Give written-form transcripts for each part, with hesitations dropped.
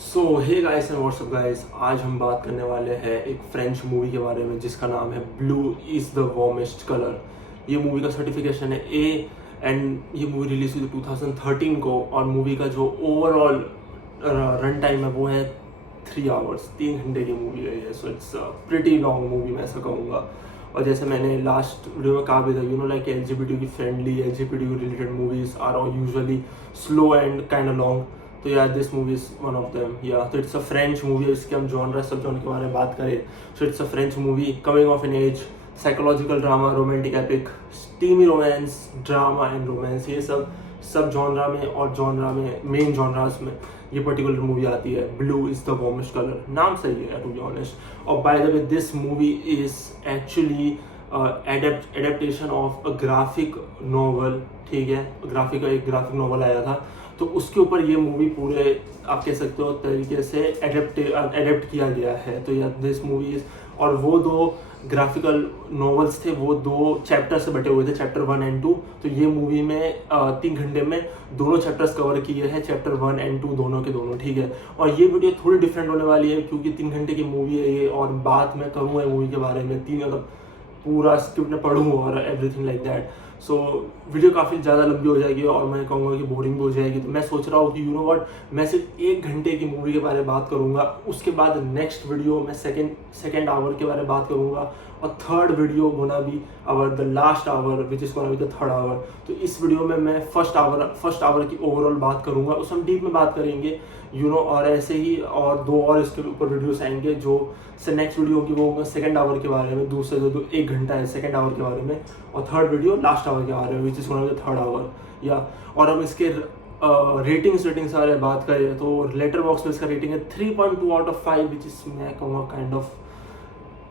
So hey guys and what's up guys, आज हम बात करने वाले हैं एक फ्रेंच मूवी के बारे में जिसका नाम है blue is the warmest colour. ये मूवी का सर्टिफिकेशन है ए एंड ये मूवी रिलीज हुई 2013 को और मूवी का जो ओवरऑल रन टाइम है वो है 3 आवर्स, 3 घंटे की मूवी है ये। So it's pretty long movie, मैं ऐसा कहूँगा। और जैसे मैंने लास्ट वीडियो में कहा भी था, लाइक एलजीबीटी की friendly LGBT related movies are usually slow and kind of long. तो यार this movie is one of them. या तो इट्स अ फ्रेंच मूवी है, इसके हम जॉनर सब जॉनर के बारे में बात करें। So it's a French movie coming of an age, psychological drama, romantic epic, steamy romance, drama and romance, ये सब जॉनरा में और जॉनरा में मेन जॉनरास में ये पर्टिकुलर मूवी आती है। Blue is the warmest colour, नाम सही है टू बी ऑनेस्ट। और by the way this movie is actually adaptation of a graphic novel, ठीक है। एक ग्राफिक नॉवल आया था, तो उसके ऊपर ये मूवी पूरे आप कह सकते हो तरीके से एडेप्ट किया गया है। तो यार दिस मूवी इज, और वो दो ग्राफिकल नॉवेल्स थे, वो 2 चैप्टर से बटे हुए थे, चैप्टर 1 एंड 2। तो ये मूवी में 3 घंटे में दोनों चैप्टर्स कवर किए हैं, चैप्टर 1 एंड 2 दोनों के दोनों, ठीक है। और ये वीडियो थोड़ी डिफरेंट होने वाली है क्योंकि 3 घंटे की मूवी है ये, और बात मैं करूँगा मूवी के बारे में 3 मतलब पूरा स्क्रिप्ट में पढ़ूँ और everything like that. So video काफ़ी ज़्यादा लंबी हो जाएगी और मैं कहूँगा कि बोरिंग भी हो जाएगी। तो मैं सोच रहा हूँ कि यू नो व्हाट, मैं सिर्फ 1 घंटे की मूवी के बारे में बात करूँगा, उसके बाद नेक्स्ट वीडियो में सेकेंड आवर के बारे में बात करूँगा, और third video gonna be hour the last hour which is gonna be the third hour. तो इस वीडियो में मैं फर्स्ट आवर की ओवरऑल बात करूँगा, उस हम डीप में बात करेंगे और ऐसे ही और 2 और इसके ऊपर वीडियोस आएंगे जो से नेक्स्ट वीडियो होगी वो होगा सेकंड आवर के बारे में, दूसरे जो 1 घंटा है सेकंड आवर के बारे में, और थर्ड वीडियो लास्ट आवर के बारे में which is gonna be the third hour. या और हम इसके रेटिंग्स से बारे में बात करें तो लेटर बॉक्स में इसका रेटिंग है 3.2 आउट ऑफ 5 विच इज़ मैं कहूँगा काइंड ऑफ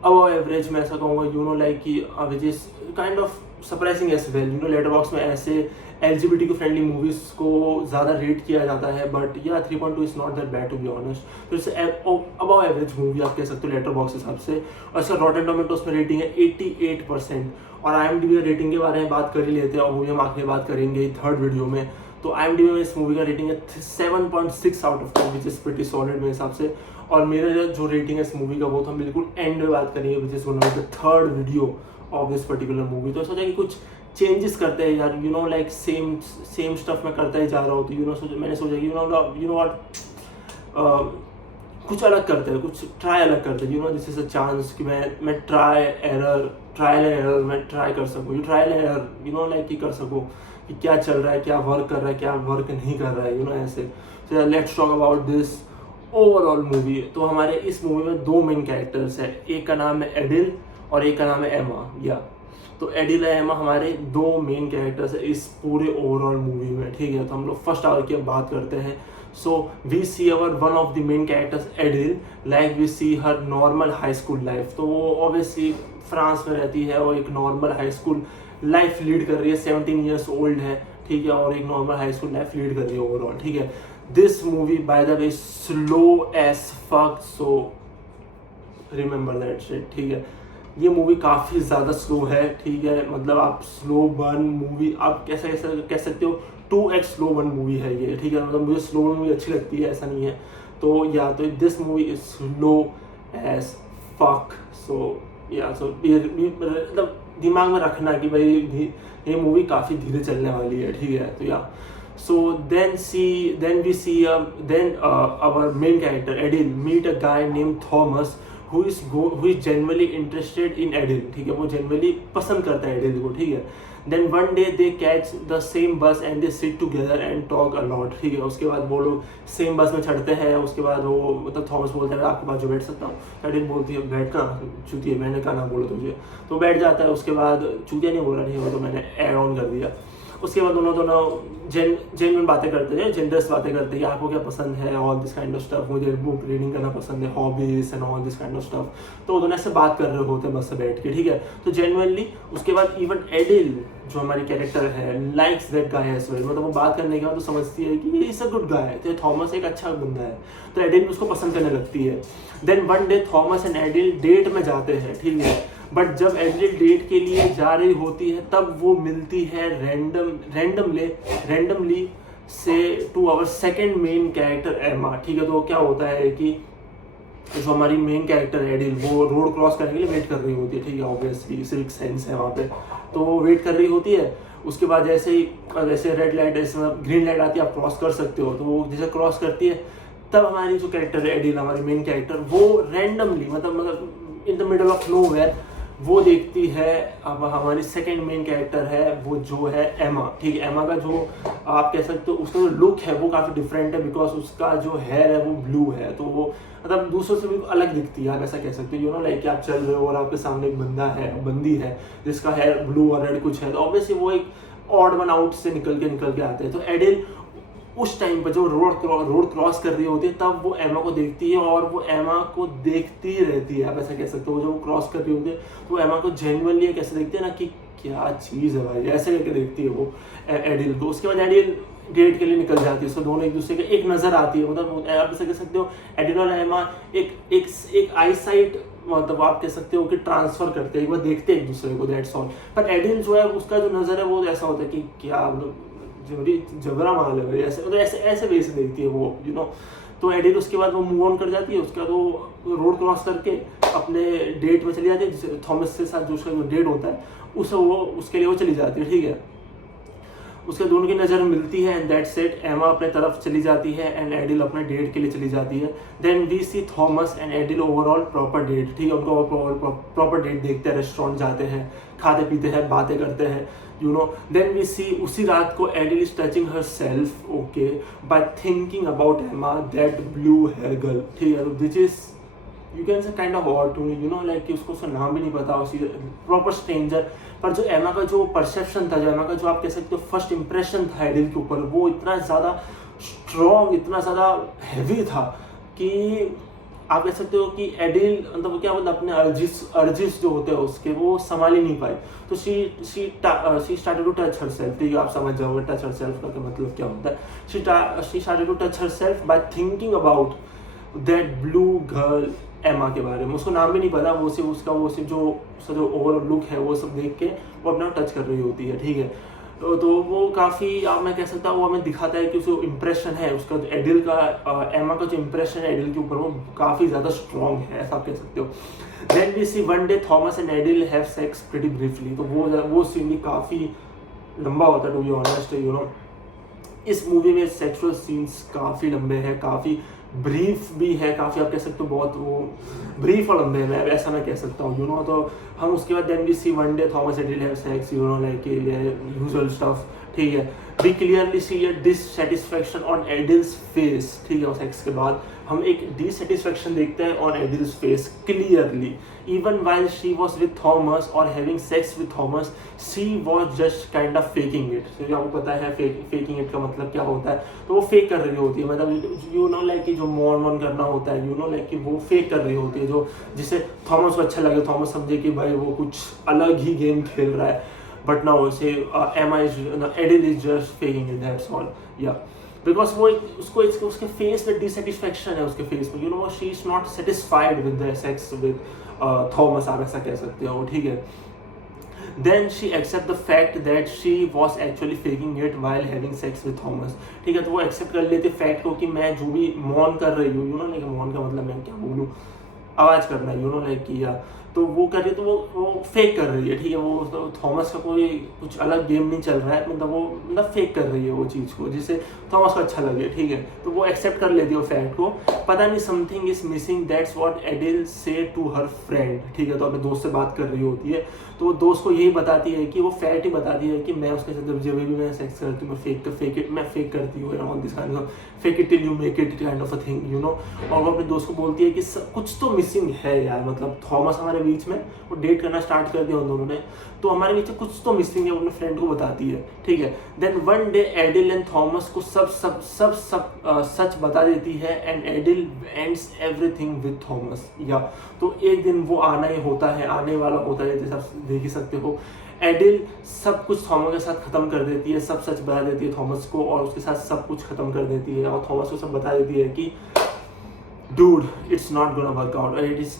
अबव एवरेज, मैं ऐसा कहूँगा लाइक कि which is kind of surprising as well. Letterboxd में ऐसे एलजीबीटी को फ्रेंडली मूवीज़ को ज़्यादा रेट किया जाता है, बट या 3.2 is not that bad to be honest. तो इट्स अबव एवरेज मूवी आप कह सकते हो लेटर बॉक्स हिसाब से। और इसका रॉटेन टोमेटोस में रेटिंग है 88%। और IMDb रेटिंग के बारे में बात कर ही लेते हैं, और वो भी हम आखिर बात करेंगे थर्ड वीडियो में। तो IMDb में इस मूवी का रेटिंग है 7.6 out of 10 which is pretty solid मेरे हिसाब से। और मेरा जो रेटिंग है इस मूवी का वो तो हम बिल्कुल एंड में बात करेंगे विच is gonna be the third video of this particular movie. तो सोचा कि कुछ चेंजेस करते हैं यार, लाइक सेम स्टफ मैं करता ही जा रहा हूँ। तो मैंने सोचा कि व्हाट कुछ अलग करते हैं, कुछ ट्राई अलग करते हैं। दिस इज अ चांस कि मैं ट्रायल एंड एरर मैं ट्राई कर सकूँ, ट्रायल एंड एरर लाइक कि कर सकूँ कि क्या चल रहा है, क्या वर्क कर रहा है, क्या वर्क नहीं कर रहा है, ऐसे। तो let's talk about this overall movie. तो हमारे इस मूवी में 2 मेन कैरेक्टर्स हैं, एक का नाम है एडिल और एक का नाम है एमा। या तो एडिल और एमा हमारे 2 मेन कैरेक्टर्स है इस पूरे ओवरऑल मूवी में, ठीक है। तो हम लोग फर्स्ट आवर की बात करते हैं। So we see our one of the main characters Adele, like we see her normal high school life. तो वो ऑब्वियसली फ्रांस में रहती है और एक normal high school life lead कर रही है, 17 ईयर्स ओल्ड है, ठीक है, और एक normal high school life lead कर रही है ओवरऑल, ठीक है। This movie by the way slow as fuck, so remember that shit, ठीक है। ये मूवी काफ़ी ज़्यादा स्लो है, ठीक है। मतलब आप स्लो बर्न मूवी आप कैसे कह सकते हो, 2x स्लो बर्न मूवी है ये, ठीक है। मतलब मुझे स्लो मूवी अच्छी लगती है, ऐसा नहीं है। तो या तो this movie is slow as fuck. So मतलब दिमाग में रखना कि भाई ये मूवी काफ़ी धीरे चलने वाली है, ठीक है। तो या so then we see our main character Edil meet a guy named Thomas who is genuinely interested in Edil, ठीक है। वो genuinely पसंद करता है Edil को, ठीक है। Then one day they catch the same bus and they sit together and talk a lot, ठीक है। उसके बाद वो लोग सेम बस में चढ़ते हैं। उसके बाद वो मतलब थॉमस बोलता है आपके पास जो बैठ सकता हूँ, एडिल बोलती है बैठ कहाँ चूतिया, मैंने कहा ना बोलो तुझे, तो बैठ जाता है। उसके बाद चूतिया नहीं बोला, नहीं वो तो मैंने ऐड ऑन कर दिया। उसके बाद दोनों जेन्युइन बातें करते हैं, जेंडर्स बातें करते हैं कि आपको क्या पसंद है, all this kind of stuff, मुझे बुक रीडिंग करना पसंद है, hobbies and all this kind of stuff. तो वो दोनों ऐसे बात कर रहे होते हैं बस से बैठ के, ठीक है। तो जेन्युइनली उसके बाद इवन एडिल जो हमारी कैरेक्टर है likes that guy as well, मतलब वो बात करने के बाद तो समझती है कि इज अ गुड गाय, तो थॉमस एक अच्छा बंदा है, तो एडिल उसको पसंद करने लगती है। Then one day Thomas and Adele date में जाते हैं, ठीक है। बट जब एडिल डेट के लिए जा रही होती है तब वो मिलती है रैंडमली से to our second main character Emma. ठीक है, तो क्या होता है कि जो हमारी मेन कैरेक्टर है एडिल, वो रोड क्रॉस करने के लिए वेट कर रही होती है। ठीक है, ऑब्वियसली सिविक सेंस है वहाँ पे, तो वो वेट कर रही होती है। उसके बाद जैसे रेड लाइट, जैसे ग्रीन लाइट आती है, आप क्रॉस कर सकते हो, तो वो जैसे क्रॉस करती है तब हमारी जो कैरेक्टर है एडिल, हमारी मेन कैरेक्टर, वो रैंडमली मतलब in the middle of nowhere वो देखती है। अब हमारी सेकंड मेन कैरेक्टर है वो जो है एमा। ठीक है, एमा का जो आप कह सकते हो उसका जो लुक है वो काफ़ी डिफरेंट है, बिकॉज उसका जो हेयर है वो ब्लू है, तो वो मतलब दूसरों से भी अलग दिखती है, आप ऐसा कह सकते हो। यू नो लाइक आप चल रहे हो और आपके सामने एक बंदी है जिसका हेयर ब्लू और रेड कुछ है, तो ऑब्वियसली वो एक ऑड वन आउट से निकल के आते हैं। तो एडिल उस टाइम पर जो रोड क्रॉस कर रही होती है तब वो एमा को देखती है और वो एमा को देखती रहती है, आप ऐसा कह सकते हो। जो वो क्रॉस कर रही होती है तो एमा को जेन्युइनली कैसे देखती है ना कि क्या चीज़ है भाई, ऐसे करके देखती है वो एडिल को। उसके बाद एडिल डेट के लिए निकल जाती है, तो दोनों एक दूसरे के एक नज़र आती है, मतलब आप ऐसा कह सकते हो एडिल और एमा एक आई साइट, मतलब आप कह सकते हो कि ट्रांसफर करते हैं, एक बार देखते हैं एक दूसरे को, दैट्स ऑल। पर एडिल जो है उसका जो नज़र है वो ऐसा होता है कि क्या मतलब जबरा माल है, ऐसे मतलब ऐसे वे से देखती है वो, यू नो। तो एडिल उसके बाद वो मूव ऑन कर जाती है, उसके बाद वो रोड क्रॉस करके अपने डेट में चली जाती है, जिसे थॉमस के साथ जो उसका जो डेट होता है उसके लिए वो चली जाती है। ठीक है, उसके दोनों की नज़र मिलती है एंड दैट्स इट। एमा अपने तरफ चली जाती है एंड एडिल अपने डेट के लिए चली जाती है। Then we see Thomas and Adele overall proper date. ठीक है, उनको प्रॉपर डेट देखते हैं, रेस्टोरेंट जाते हैं, खाते पीते हैं, बातें करते हैं, you know. Then we see उसी रात को Adele is touching herself, okay, by thinking about Emma, that blue hair girl. ठीक है, which is you can say kind of odd to me, you know like कि उसको उसका नाम भी नहीं पता, उसी प्रॉपर स्ट्रेंजर। पर जो एमा का जो परसेप्शन था, जो एमा का जो आप कह सकते हो फर्स्ट इंप्रेशन था एडिल के ऊपर, वो इतना ज़्यादा स्ट्रॉन्ग, इतना ज़्यादा हैवी था कि आप कह सकते हो कि एडिल मतलब क्या मतलब अपने अर्जिस जो होते हैं उसके वो संभाल ही नहीं पाए। तो she started to touch herself. ठीक है, आप समझ जाओगे टच हरसेल्फ का मतलब क्या होता है। She started to touch herself by thinking about that blue girl Emma के बारे में। उसको नाम भी नहीं पता, वो सिर्फ उसका जो ओवरऑल लुक है वो सब देख के वो अपना टच कर रही होती है। ठीक है, तो वो काफ़ी मैं कह सकता हूँ वो हमें दिखाता है कि उसका इम्प्रेशन है, उसका एडिल का एमा का जो इम्प्रेशन है एडिल के ऊपर वो काफ़ी ज़्यादा स्ट्रॉन्ग है, ऐसा आप कह सकते हो। Then we see one day Thomas and Adele have sex pretty briefly. तो वो सीन भी काफ़ी लंबा होता है, to be honest, you know. इस मूवी में सेक्सुअल सीन्स काफ़ी लंबे हैं, काफ़ी ब्रीफ भी है, काफ़ी आप कह सकते हो बहुत वो ब्रीफ और लंबे हैं, ऐसा मैं कह सकता हूँ, यू नो। तो हम उसके बाद then we see one day Thomas Adele have sex, you know like usual stuff. ठीक है, we clearly see a dissatisfaction on Adele's face. ठीक है, सेक्स के बाद हम एक डिससैटिस्फैक्शन देखते हैं on Adele's face clearly. Even while she was with Thomas और having sex with Thomas, she was just kind of faking it. तो आपको पता है फेकिंग इट का मतलब क्या होता है, तो वो फेक कर रही होती है, मतलब यू नो लाइक कि जो मॉन करना होता है, यू नो लाइक कि वो फेक कर रही होती है, जो जिससे थॉमस को अच्छा लगे, थॉमस समझे कि भाई वो कुछ अलग ही गेम खेल रहा है। बट नाउ से एडिल is just faking it, that's all. या बिकॉज वो उसके फेस में डिससेटिस्फैक्शन है, उसके फेस में, you know she is not satisfied with the sex with Thomas, आप ऐसा कह सकते हो। ठीक है, then she accept the fact that she was actually faking it while having sex with Thomas। ठीक है, तो वो एक्सेप्ट कर लेते फैक्ट को कि मैं जो भी मॉन कर रही हूँ, यू नो लाइक मॉन का मतलब मैं क्या बोलूँ, आवाज़ करना, यू नो लाइक किया, तो वो कर रही है, तो वो फेक कर रही है। ठीक है, वो तो थॉमस का कोई कुछ अलग गेम नहीं चल रहा है, मतलब वो मतलब फेक कर रही है वो चीज़ को, जिससे थॉमस को अच्छा लगे। ठीक है, तो वो एक्सेप्ट कर लेती है वो फैक्ट को। पता नहीं something is missing, that's what एडिल से टू हर फ्रेंड। ठीक है, तो अपने दोस्त से बात कर रही होती है, तो वो दोस्त को यही बताती है कि वो फैक्ट ही बताती है कि मैं उसके साथ जब भी मैं सेक्स करती हूँ मैं फेक करती हूँ, on this kind of fake it till you make it kind of a thing, you know. और वो अपने दोस्त को बोलती है कि कुछ तो मिसिंग है यार, मतलब थॉमस हमारे बीच में, वो डेट करना स्टार्ट कर दिया उन दोनों ने, तो हमारे बीच में कुछ तो मिसिंग है, वो अपने फ्रेंड को बताती है। ठीक है, then one day Adele and Thomas को सब सच बता देती है and Adele ends everything with Thomas. या तो एक दिन वो आने वाला होता है, जैसे आप देख ही सकते हो। एडिल सब कुछ थॉमस के साथ खत्म कर देती है, सब सच बता देती है थॉमस को, और उसके साथ सब कुछ खत्म कर देती है, और थॉमस को सब बता देती है कि dude, it's not gonna work out, or it's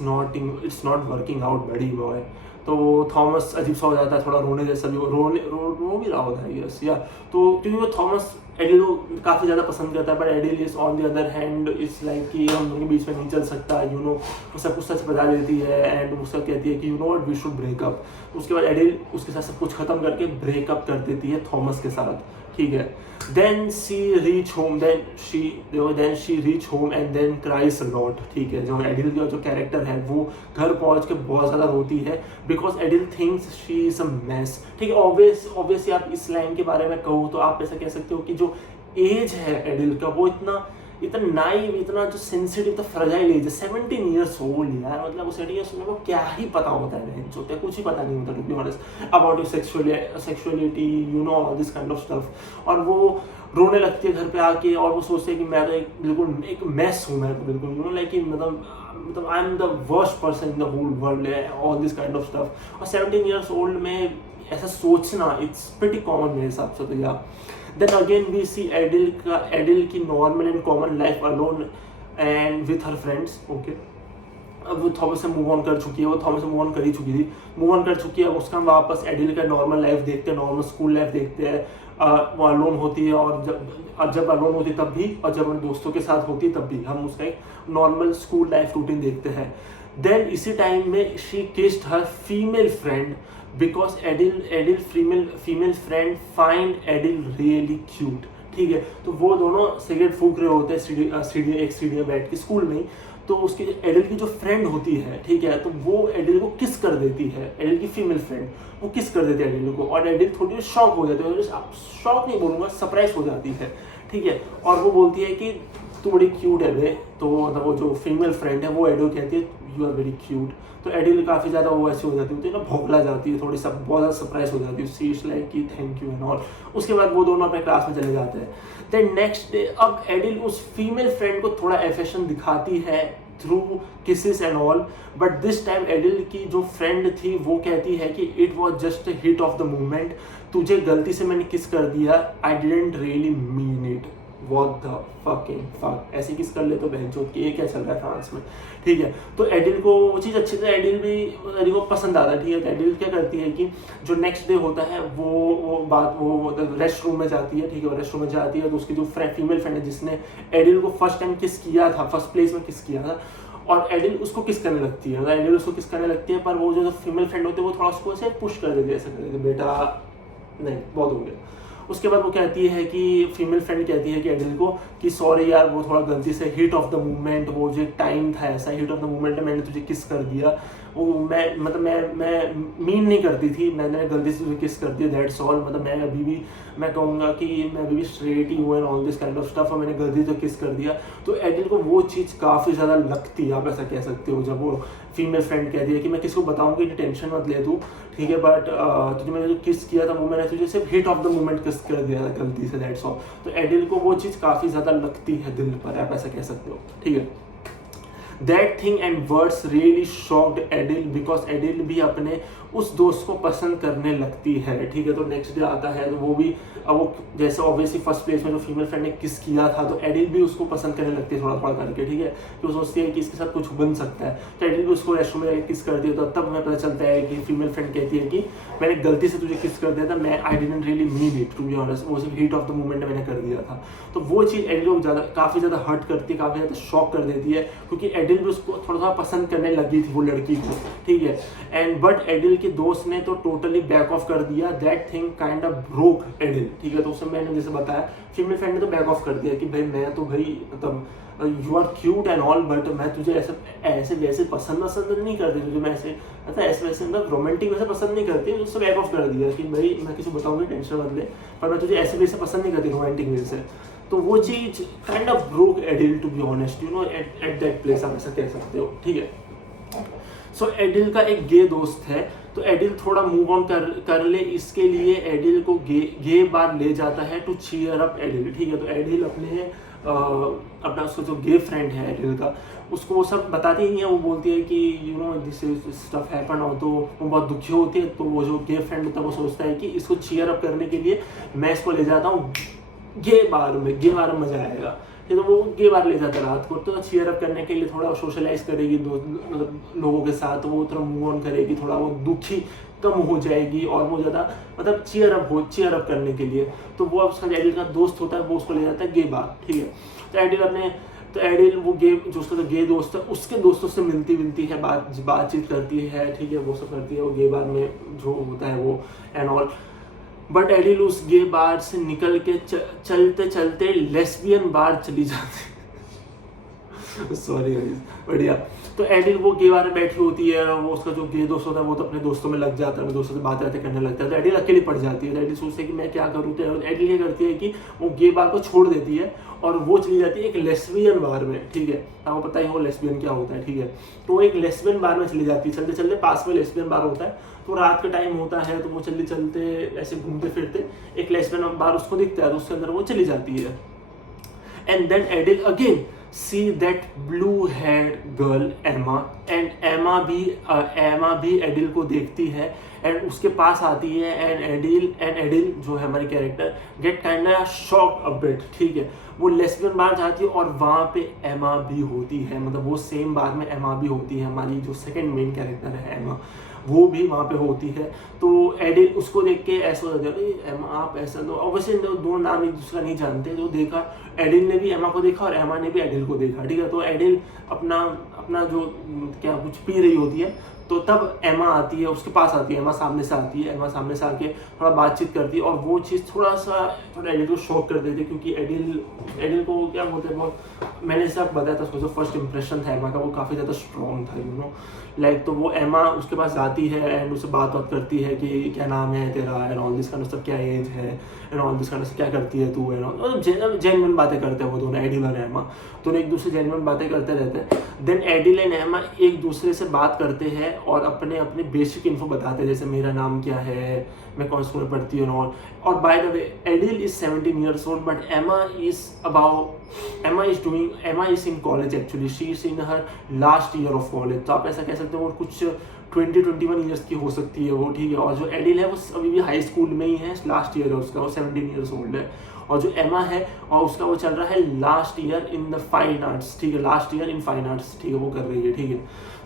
not working out, buddy boy। तो थॉमस अजीब सा हो जाता है, थोड़ा रोने जैसा भी रो भी रहा होता है यस या। तो क्योंकि वो थॉमस एडिल को काफ़ी ज़्यादा पसंद करता है, पर एडिल is on the other hand it's like कि हम दोनों के बीच में नहीं चल सकता, वो सब कुछ सच बता देती है एंड वो सब कहती है कि व्हाट वी शुड ब्रेकअप। उसके बाद एडिल उसके साथ सब कुछ खत्म करके ब्रेकअप कर देती है थॉमस के साथ, ठीक है। Then she reach home and then cries lot, ठीक है। जो एडिल का जो कैरेक्टर है वो घर पहुंच के बहुत ज़्यादा रोती है because Adele thinks she is a mess, ठीक है। ऑब्वियसली आप इस लाइन के बारे में कहो तो आप ऐसा कह सकते हो कि जो एज है एडिल का वो इतना नाइव, इतना जो सेंसिटिव, इतना फ्रजाइल एज है, 17 ईयर्स ओल्ड यार। मतलब उस एज में वो क्या ही पता होता है, होता है कुछ ही पता नहीं होता to be honest about your sexuality all this kind of stuff. और वो रोने लगती है घर पे आके और वो सोचते हैं कि मैं तो बिल्कुल एक मैस हूँ, मैं तो बिल्कुल लाइक कि मतलब I am the worst person in the whole world, all this kind of stuff. और 17 ईयर्स ओल्ड में ऐसा सोचना इट्स प्रीटी कॉमन मेरे हिसाब से तो या। Then again we see एडिल की normal and common life alone and with her friends, okay. अब वो थॉमस से मूव ऑन कर चुकी है, वो थॉमस से मूव ऑन कर ही चुकी थी, मूव ऑन कर चुकी है। उसका वापस एडिल का नॉर्मल लाइफ देखते हैं, नॉर्मल स्कूल लाइफ देखते हैं। वो अलोन होती है और जब अलोन होती है तब भी, और जब अपने दोस्तों के साथ होती है तब भी हम उसका एक नॉर्मल स्कूल लाइफ रूटीन देखते हैं। देन इसी टाइम में she kissed her female friend because एडिल female friend find एडिल really cute, ठीक है। तो वो दोनों सिगरेट फूक रहे होते हैं एक सीढ़ी में बैठ के स्कूल में ही। तो उसकी एडिल की जो फ्रेंड होती है, ठीक है, तो वो एडिल को किस कर देती है, एडिल की फीमेल फ्रेंड वो किस कर देती है एडिल को, और एडिल थोड़ी शॉक हो जाती है, शॉक नहीं बोलूँगा, सरप्राइज हो जाती है, ठीक है। और वो बोलती है कि तू बड़ी क्यूट है बे। तो मतलब वो जो फीमेल फ्रेंड है वो एडिल कहती है यू आर वेरी क्यूट। तो एडिल काफ़ी ज़्यादा वो ऐसी हो जाती है, ना भौंकला जाती है, थोड़ी सा बहुत ज़्यादा सरप्राइज हो जाती है, सी इज लाइक कि थैंक यू एंड ऑल। उसके बाद वो दोनों अपने क्लास में चले जाते हैं। देन नेक्स्ट डे अब एडिल उस फीमेल फ्रेंड को थोड़ा एफेक्शन दिखाती है through kisses and all, but this time एडिल की जो फ्रेंड थी वो कहती है कि it was just hit of the moment, तुझे गलती से मैंने किस कर दिया, आई didn't really mean it, what the fucking fuck, ऐसे किस कर ले तो बहनचोद की, ये क्या चल रहा है फ्रांस में, ठीक है। तो एडिल को वो चीज़ अच्छी तरह एडिल को पसंद आता है, ठीक है। तो एडिल क्या करती है कि जो नेक्स्ट डे होता है वो रेस्ट रूम में जाती है, ठीक है। रेस्ट रूम में जाती है तो उसकी जो फीमेल फ्रेंड है जिसने एडिल को फर्स्ट टाइम किस किया था, फर्स्ट प्लेस में किस किया था, और एडिल उसको किस करने लगती है, एडिल उसको किस करने लगती है, पर वो जो फीमेल फ्रेंड होती है वो थोड़ा उसको ऐसे पुश कर देती है, ऐसा कर देती है, बेटा नहीं बहुत हो गया। उसके बाद वो कहती है कि फीमेल फ्रेंड कहती है कि एडिल को कि सॉरी यार वो थोड़ा गलती से हिट ऑफ द मोमेंट, वो जो टाइम था ऐसा हिट ऑफ द मोमेंट है, मैंने तुझे किस कर दिया, वो मैं मीन नहीं करती थी, मैंने गलती से तुझे किस कर दिया, दैट्स ऑल। मतलब मैं कहूँगा कि मैं अभी भी स्ट्रेट ही हूँ and all this kind of stuff, और मैंने गलती से किस कर दिया। तो एडिल को वो चीज़ काफ़ी ज़्यादा लगती है, आप ऐसा कह सकते हो, जब वो फीमेल फ्रेंड कहती है कि मैं किसको बताऊँगी, टेंशन मत ले तू, ठीक है, बट तुझे मैंने जो किस किया था वो मैंने तुझे सिर्फ हिट ऑफ द मोमेंट किस कर दिया था गलती से, दैट्स ऑल। तो एडिल को वो चीज़ काफ़ी ज़्यादा लगती है दिल पर, आप ऐसा कह सकते हो, ठीक है। That thing and words really shocked एडिल because एडिल भी अपने उस दोस्त को पसंद करने लगती है, ठीक है। तो नेक्स्ट डे आता है तो वो भी वो जैसे ऑब्वियसली फर्स्ट प्लेस में जो फीमेल फ्रेंड ने किस किया था तो एडिल भी उसको पसंद करने लगती है थोड़ा थोड़ा करके, ठीक है। तो सोचती है कि इसके साथ कुछ बन सकता है, तो एडिल भी उसको रेस्टरूम में किस करती है। तो तब हमें पता चलता है कि फीमेल फ्रेंड कहती है कि मैंने गलती से तुझे किस कर दिया था, मैं I didn't really mean it to be honest, वो सिर्फ हीट ऑफ द मोमेंट मैंने कर दिया था। तो वो चीज़ एडिल को काफ़ी ज़्यादा हर्ट करती है, काफ़ी ज़्यादा शॉक कर देती है, क्योंकि एडिल भी उसको थोड़ा सा पसंद करने लगी थी वो लड़की को, ठीक है। एंड बट एडिल के दोस्त ने तो टोटली बैक ऑफ कर दिया, that thing kind of broke एडिल, ठीक है। तो उसमें मैंने जैसे बताया फीमेल फ्रेंड ने तो बैक ऑफ कर दिया कि भाई मैं तो भाई मतलब you are cute and all, but मैं तुझे ऐसे वैसे पसंद नहीं करती, तुझे मैं ऐसे वैसे मतलब रोमांटिक वैसे पसंद नहीं करती, उससे बैक ऑफ कर दिया कि भाई मैं किसी बताऊंगी टेंशन मत ले, पर मैं तुझे ऐसे वैसे पसंद नहीं करती रोमांटिक वे से। तो वो चीज़ kind of broke Adele to be honest, you know, at that place, आप ऐसा कह सकते हो, ठीक है। सो एडिल का एक गे दोस्त है, तो एडिल थोड़ा मूव ऑन कर ले, इसके लिए एडिल को गे बार ले जाता है टू चीयर अप एडिल, ठीक है। तो एडिल अपना उसका जो गे फ्रेंड है एडिल का, उसको वो सब बताती नहीं है, वो बोलती है कि you know this stuff happen, और तो वो बहुत दुखी होती है। तो वो जो गे फ्रेंड होता है वो सोचता है कि इसको चीयर अप करने के लिए मैं इसको ले जाता हूँ गे बार में मजा आएगा, ये तो वो गे बार ले जाता है रात को, तो चीयर अप करने के लिए थोड़ा सोशलाइज करेगी मतलब लोगों के साथ, तो वो थोड़ा मूव ऑन करेगी, थोड़ा वो दुखी कम हो जाएगी और वो ज़्यादा मतलब चीयर अप करने के लिए। तो वो उसका एडिल का दोस्त होता है, वो उसको ले जाता है गे बार, ठीक है। तो एडिल वो गे जो उसका जो गे दोस्त है उसके दोस्तों से मिलती है, बातचीत करती है, ठीक है, वो सब करती है, वो गे बार में जो होता है वो एंड ऑल। बट एडिल उस गे बार से निकल के चलते चलते लेस्बियन बार चली जाती है। सॉरी बढ़िया। तो एडिल वो गे बार में बैठी होती है, वो उसका जो गे दोस्त होता है वो तो अपने दोस्तों में लग जाता है, अपने दोस्तों से बातें करने लगता है। तो एडिल अकेली पड़ जाती है। तो एडिल सोचती है कि मैं क्या करूँ। तो एडिल क्या करती है कि वो गे बार को छोड़ देती है और वो चली जाती है एक लेस्बियन बार में, ठीक है। आपको पता ही हो लेस्बियन क्या होता है, ठीक है। तो वो एक लेस्बियन बार में चली जाती है, चलते चलते पास में लेस्बियन बार होता है, तो रात का टाइम होता है, तो वो चलते चलते ऐसे घूमते फिरते एक लेस्बियन बार उसको दिखता है, तो उसके अंदर वो चली जाती है। And then Adele again see that blue haired girl Emma, and Emma भी एडिल को देखती है एंड उसके पास आती है, एंड एडिल जो है हमारी character get kind of shocked a bit, ठीक है। वो लेस्बियन बार जाती है और वहाँ पे एमा भी होती है, मतलब वो सेम बार में एमा भी होती है, हमारी जो सेकंड मेन कैरेक्टर है एमा, वो भी वहाँ पे होती है। तो एडिल उसको देख के ऐसा हो जाता है एमा आप ऐसा, तो अवश्य दो नाम एक दूसरा नहीं जानते, तो देखा एडिल ने भी एमा को देखा और एमा ने भी एडिल को देखा, ठीक है। तो एडिल अपना जो क्या कुछ पी रही होती है, तो तब एमा आती है, उसके पास आती है, एमा सामने से आके थोड़ा बातचीत करती है, और वो चीज़ थोड़ा एडिल को शॉक कर देती है, क्योंकि एडिल को क्या बोलते हैं, बहुत मैंने जैसे आपको बताया था, उसका जो फर्स्ट इंप्रेशन था एमा का वो काफ़ी ज़्यादा स्ट्रॉन्ग था, यू नो लाइक। तो वो एमा उसके पास जाती है एंड उससे बात करती है कि क्या नाम है तेरा and all this kind of, क्या एज है and all this kind of, क्या करती है तू एंड ऑल, जेन्युइन बातें करते हैं वो दोनों, एडिल और एमा दोनों एक दूसरे जेन्युइन बातें करते रहते हैं। देन एडिल एंड एमा एक दूसरे से बात करते हैं और अपने बेसिक इन्फो बताते हैं, जैसे मेरा नाम क्या है, मैं कौन स्कूल में पढ़ती हूँ, और by the way Adele is 17 years old but Emma is in college actually, she is in her last year of college. तो आप ऐसा कह सकते हो वो कुछ 20-21 ईयर्स की हो सकती है वो, ठीक है। और जो एडिल है वो अभी भी हाई स्कूल में ही है, लास्ट ईयर है उसका, वो 17 years old है। और जो एमा है और उसका वो चल रहा है last year in the fine arts, ठीक है, last year in fine arts, ठीक है, वो कर रही है, ठीक है।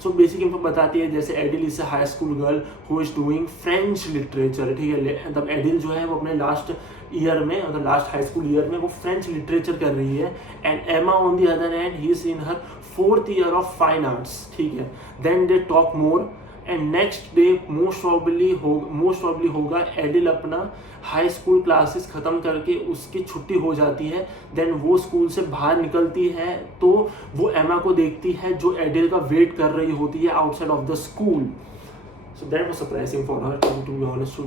सो बेसिक इन्फो बताती है, जैसे एडिल is a high school girl who is doing French literature, ठीक है। मतलब एडिल जो है वो अपने लास्ट ईयर में, मतलब लास्ट हाई स्कूल ईयर में वो फ्रेंच लिटरेचर कर रही है, and Emma on the other hand he is in her 4th year of fine arts, ठीक है। Then they talk more and next day most probably होगा एडिल अपना high school classes ख़त्म करके उसकी छुट्टी हो जाती है। देन वो स्कूल से बाहर निकलती है तो वो एमा को देखती है जो एडिल का वेट कर रही होती है outside of the school. So that was surprising for her to be honest.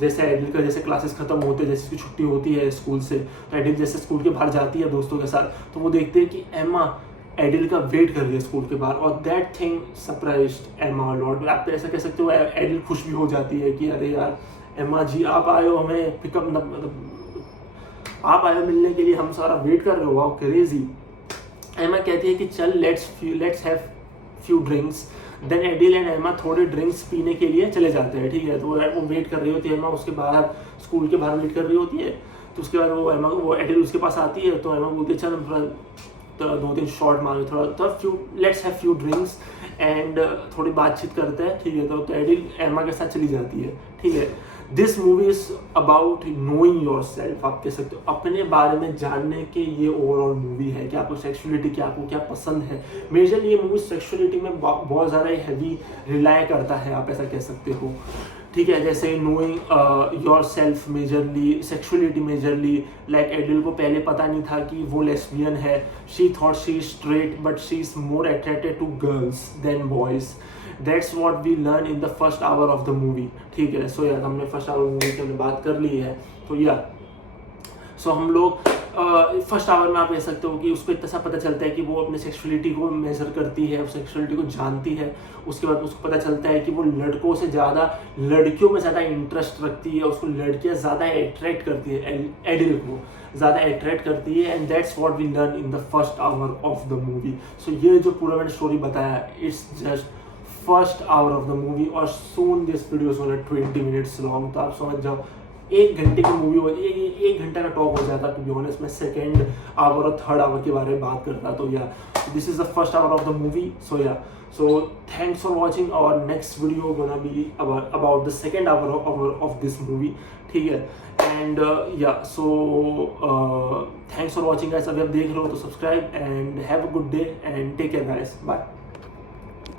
जैसे एडिल का जैसे क्लासेस खत्म होते हैं, जैसे उसकी छुट्टी होती है स्कूल से, तो एडिल जैसे स्कूल के बाहर जाती है दोस्तों के साथ, तो वो देखते हैं कि एमा एडिल का वेट कर रही है स्कूल के बाहर, और दैट थिंग सरप्राइज्ड एमा लॉट। आप ऐसा कह सकते हो एडिल खुश भी हो जाती है कि अरे यार एमा जी आप आए हो हमें पिकअप, मतलब आप आए हो मिलने के लिए, हम सारा वेट कर रहे हो, वाओ क्रेजी। एमा कहती है कि चल let's have few drinks. Then Adele and Emma थोड़े ड्रिंक्स पीने के लिए चले जाते हैं, ठीक है। तो वो वेट कर रही होती है एमा उसके बाहर, स्कूल के बाहर वेट कर रही होती है। तो उसके बाद वो एडिल उसके पास आती है, तो एमा बोलती है चल थोड़ा 2-3 शॉट मारो, थोड़ा let's have few drinks and थोड़ी बातचीत करते हैं, ठीक है। तो एडिल एमा के साथ चली जाती है, ठीक है। This movie is about knowing your self, आप कह सकते हो अपने बारे में जानने के ये ओवरऑल मूवी है कि आपको सेक्सुअलिटी क्या, आपको क्या पसंद है। मेजरली ये मूवी सेक्सुअलिटी में बहुत ज़्यादा हैवी रिलाय करता है, आप ऐसा कह सकते हो, ठीक है। जैसे knowing yourself majorly, sexuality majorly, like Adele को पहले पता नहीं था कि वो लेस्बियन है, she thought she straight but she is more attracted to girls than boys. That's what we learn in the first hour of the movie, ठीक है। सो यार हमने फर्स्ट आवर मूवी की हमने बात कर ली है, तो यार सो हम लोग फर्स्ट आवर में आप कह सकते हो कि उसको इतना सा पता चलता है कि वो अपने सेक्सुअलिटी को मेजर करती है, सेक्सुअलिटी को जानती है। उसके बाद उसको पता चलता है कि वो लड़कों से ज़्यादा लड़कियों में ज़्यादा इंटरेस्ट रखती है, उसको लड़कियाँ ज़्यादा अट्रैक्ट करती है, एडिल को ज़्यादा अट्रैक्ट करती है, and that's what we learn in the first hour of the movie. So ये जो पूरा मैंने स्टोरी बताया, it's just first hour of the movie, और so this video is only 20 minutes long, तो आप समझ जाओ 1 घंटे की मूवी हो, 1 घंटे का टॉक हो जाता। टू बी ऑनेस्ट मैं सेकेंड आवर और थर्ड आवर के बारे में बात करता। तो yeah this is the first hour of the movie. So yeah so thanks for watching. Our next video gonna be about the second hour of this movie, ठीक है। And yeah so thanks for watching guys. अभी आप देख रहे हो तो subscribe and have a good day and take care guys, bye.